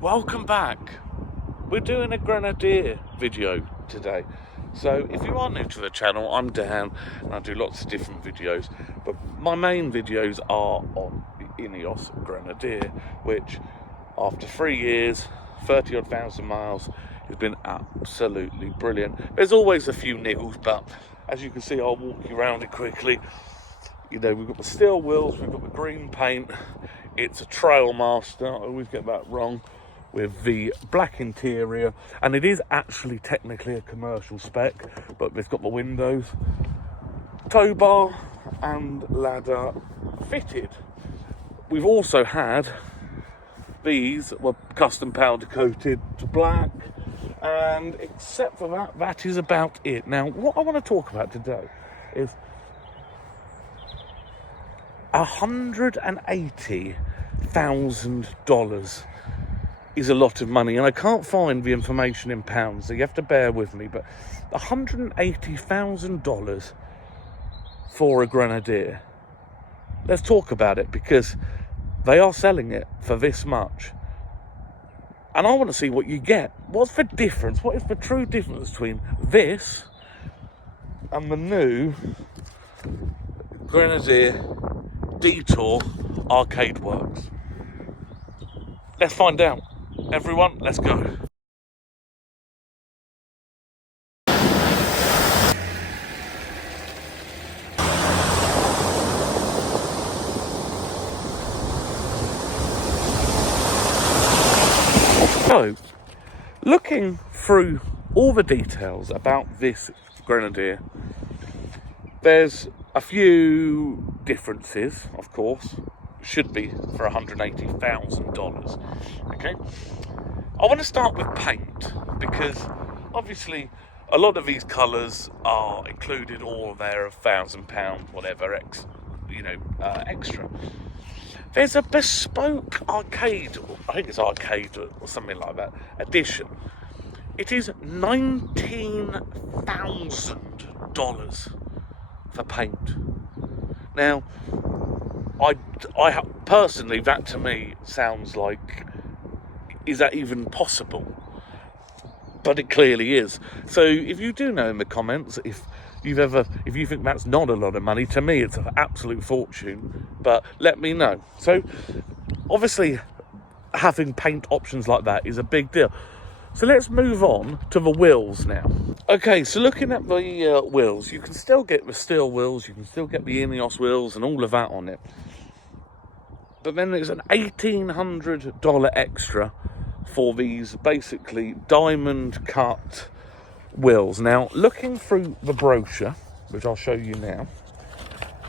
Welcome back. We're doing a Grenadier video today. So if you are new to the channel, I'm Dan and I do lots of different videos, but my main videos are on the INEOS Grenadier, which after 3 years, 30 odd thousand miles, has been absolutely brilliant. There's always a few niggles, but as you can see, I'll walk you around it quickly. You know, we've got the steel wheels, we've got the green paint. It's a Trailmaster, I always get that wrong, with the black interior, and it is actually technically a commercial spec, but it's got the windows, tow bar and ladder fitted. We've also had these were custom powder coated to black, and except for that, that is about it. Now, what I want to talk about today is $180,000 is a lot of money, and I can't find the information in pounds, so you have to bear with me, but $180,000 for a Grenadier. Let's talk about it, because they are selling it for this much, and I want to see what you get. What's the difference? What is the true difference between this and the new Grenadier Detour Arcane Works? Let's find out. Everyone, let's go. So, looking through all the details about this Grenadier, there's a few differences, of course. Should be for $180,000. Okay, I want to start with paint, because obviously a lot of these colours are included, or they're £1,000 whatever extra. There's a Bespoke arcade, I think it's arcade or something like that, edition. It is $19,000 for paint. Now, I personally, that to me sounds like, is that even possible? But it clearly is. So if you do know in the comments, if you think that's not a lot of money, to me it's an absolute fortune, but let me know. So obviously having paint options like that is a big deal. So let's move on to the wheels now. Okay, so looking at the wheels, you can still get the steel wheels, you can still get the INEOS wheels and all of that on it. But then there's an $1,800 extra for these basically diamond cut wheels. Now, looking through the brochure, which I'll show you now,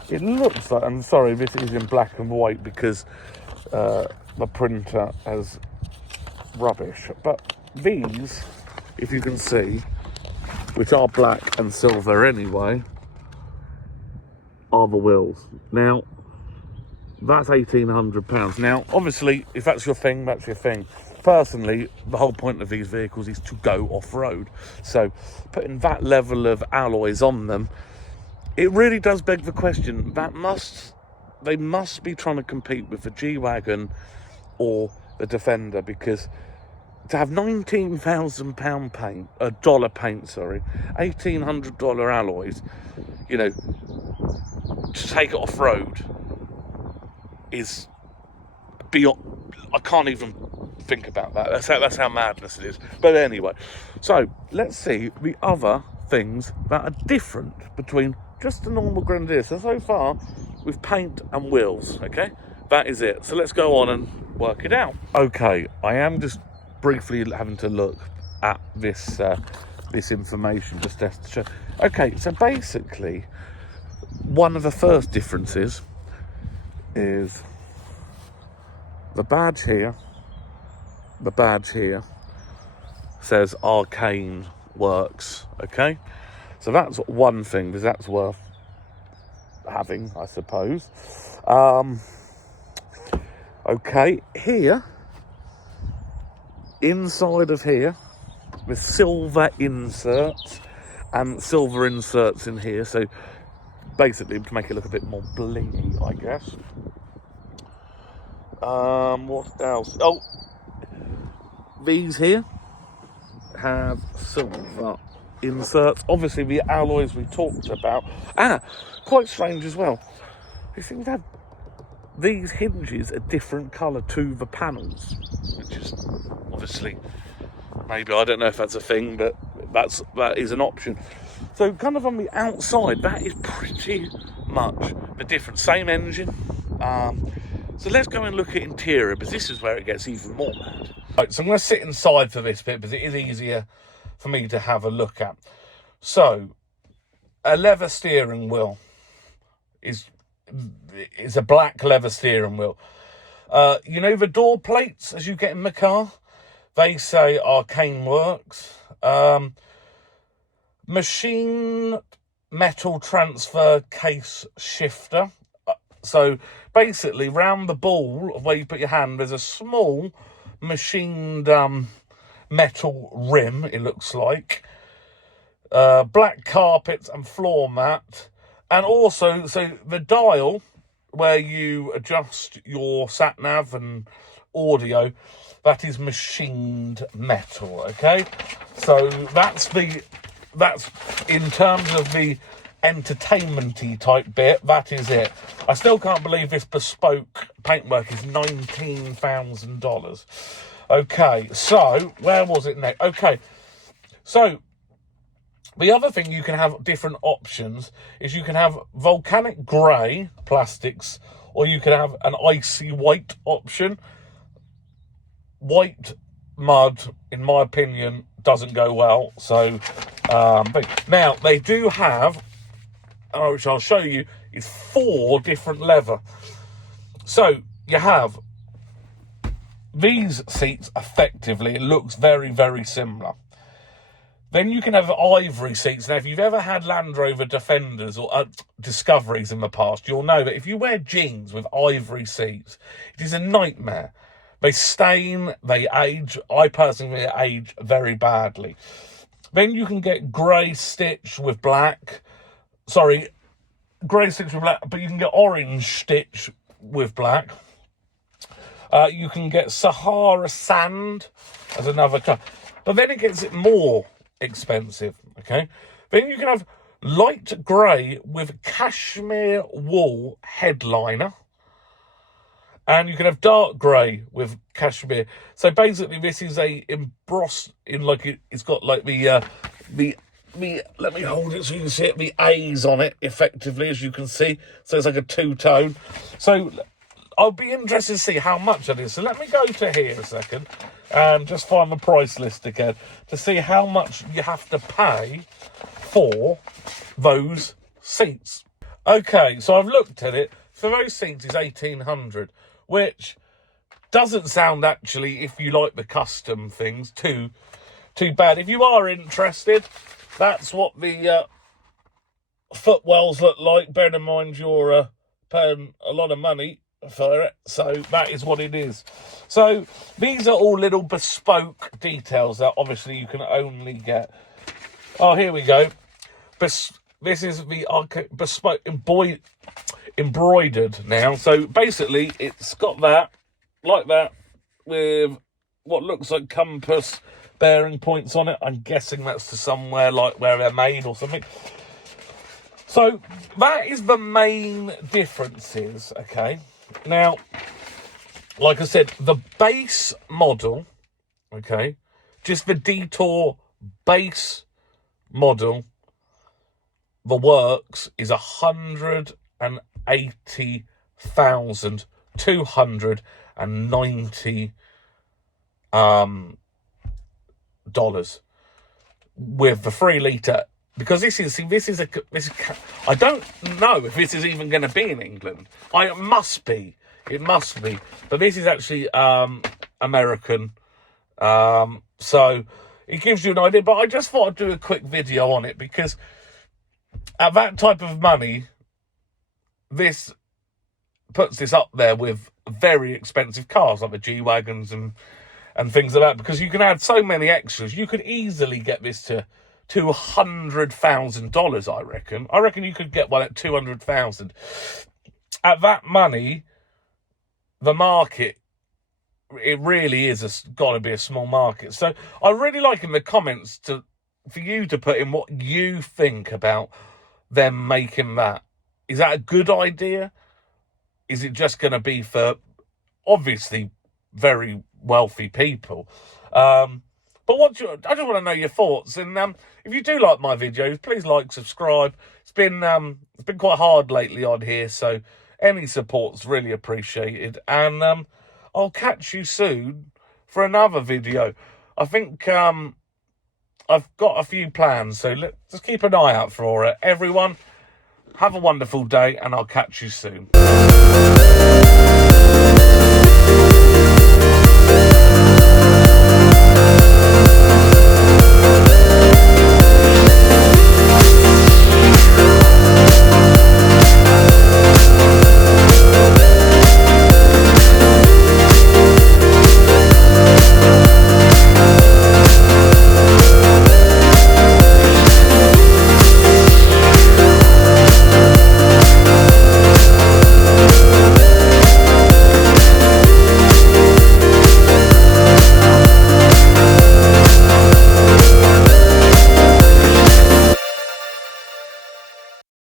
it looks like, I'm sorry, this is in black and white because the printer has rubbish, but these, if you can see, which are black and silver anyway, are the wheels. Now, that's £1,800. Now, obviously, if that's your thing, that's your thing. Personally, the whole point of these vehicles is to go off-road. So, putting that level of alloys on them, it really does beg the question. They must be trying to compete with the G-Wagon or the Defender, because to have £19,000 paint, $1,800 alloys, you know, to take it off-road is beyond. I can't even think about that. That's how madness it is. But anyway, so let's see the other things that are different between just a normal Grenadier. So far, with paint and wheels, okay? That is it. So let's go on and work it out. Okay, I am just briefly having to look at this information just to show. Okay, so basically, one of the first differences is the badge here. The badge here says Arcane Works. Okay, so that's one thing, because that's worth having, I suppose. Okay, here, inside of here, with silver inserts and silver inserts in here, so basically to make it look a bit more blingy, I guess. What else? Oh, these here have silver inserts. Obviously, the alloys we talked about. Quite strange as well. They seem to have these hinges a different colour to the panels, which is obviously, maybe, I don't know if that's a thing, but that is an option. So kind of on the outside, that is pretty much the difference. Same engine. So let's go and look at interior, because this is where it gets even more mad. Right, so I'm going to sit inside for this bit, because it is easier for me to have a look at. So, a leather steering wheel is a black leather steering wheel. You know the door plates as you get in the car? They say Arcane Works. Machine metal transfer case shifter. So basically, round the ball of where you put your hand, there's a small machined metal rim, it looks like. Black carpets and floor mat. And also, so the dial where you adjust your sat-nav and audio, that is machined metal, okay? So that's in terms of the entertainment-y type bit, that is it. I still can't believe this bespoke paintwork is $19,000. Okay, so where was it next? Okay, so the other thing, you can have different options, is you can have volcanic grey plastics, or you can have an icy white option. White mud, in my opinion, doesn't go well. So, but now they do have, which I'll show you, is 4 different leather. So you have these seats. Effectively, it looks very, very similar. Then you can have ivory seats. Now, if you've ever had Land Rover Defenders or Discoveries in the past, you'll know that if you wear jeans with ivory seats, it is a nightmare. They stain, they age. I personally age very badly. Then you can get grey stitch with black. Sorry, grey stitch with black, but you can get orange stitch with black. You can get Sahara sand as another colour. But then it gets more expensive, okay? Then you can have light grey with cashmere wool headliner. And you can have dark grey with cashmere. So basically, this is a embossed in, like, it's got like the let me hold it so you can see it, the A's on it, effectively, as you can see. So it's like a two-tone. So I'll be interested to see how much that is. So let me go to here a second and just find the price list again to see how much you have to pay for those seats. Okay, so I've looked at it. For those seats is $1,800, which doesn't sound, actually, if you like the custom things, too bad. If you are interested, that's what the footwells look like. Bear in mind you're paying a lot of money for it, so that is what it is. So these are all little bespoke details that obviously you can only get. Oh, here we go. This is the bespoke embroidered now. So basically it's got that, like that, with what looks like compass bearing points on it. I'm guessing that's to somewhere like where they're made or something. So that is the main differences, okay? Now, like I said, the base model, okay, just the Detour base model, the works, is $180,290 dollars with the 3 litre. Because this is I don't know if this is even going to be in England. It must be. But this is actually American. So it gives you an idea. But I just thought I'd do a quick video on it, because at that type of money, this puts this up there with very expensive cars like the G-Wagons and things like that, because you can add so many extras. You could easily get this to $200,000, I reckon. I reckon you could get one at $200,000. At that money, the market it really is got to be a small market. So I really like in the comments for you to put in what you think about them making that. Is that a good idea? Is it just going to be for obviously very wealthy people? But I just want to know your thoughts. And if you do like my videos, please like, subscribe. It's been quite hard lately on here, so any support's really appreciated. And I'll catch you soon for another video. I think I've got a few plans, so just keep an eye out for it. Everyone, have a wonderful day, and I'll catch you soon.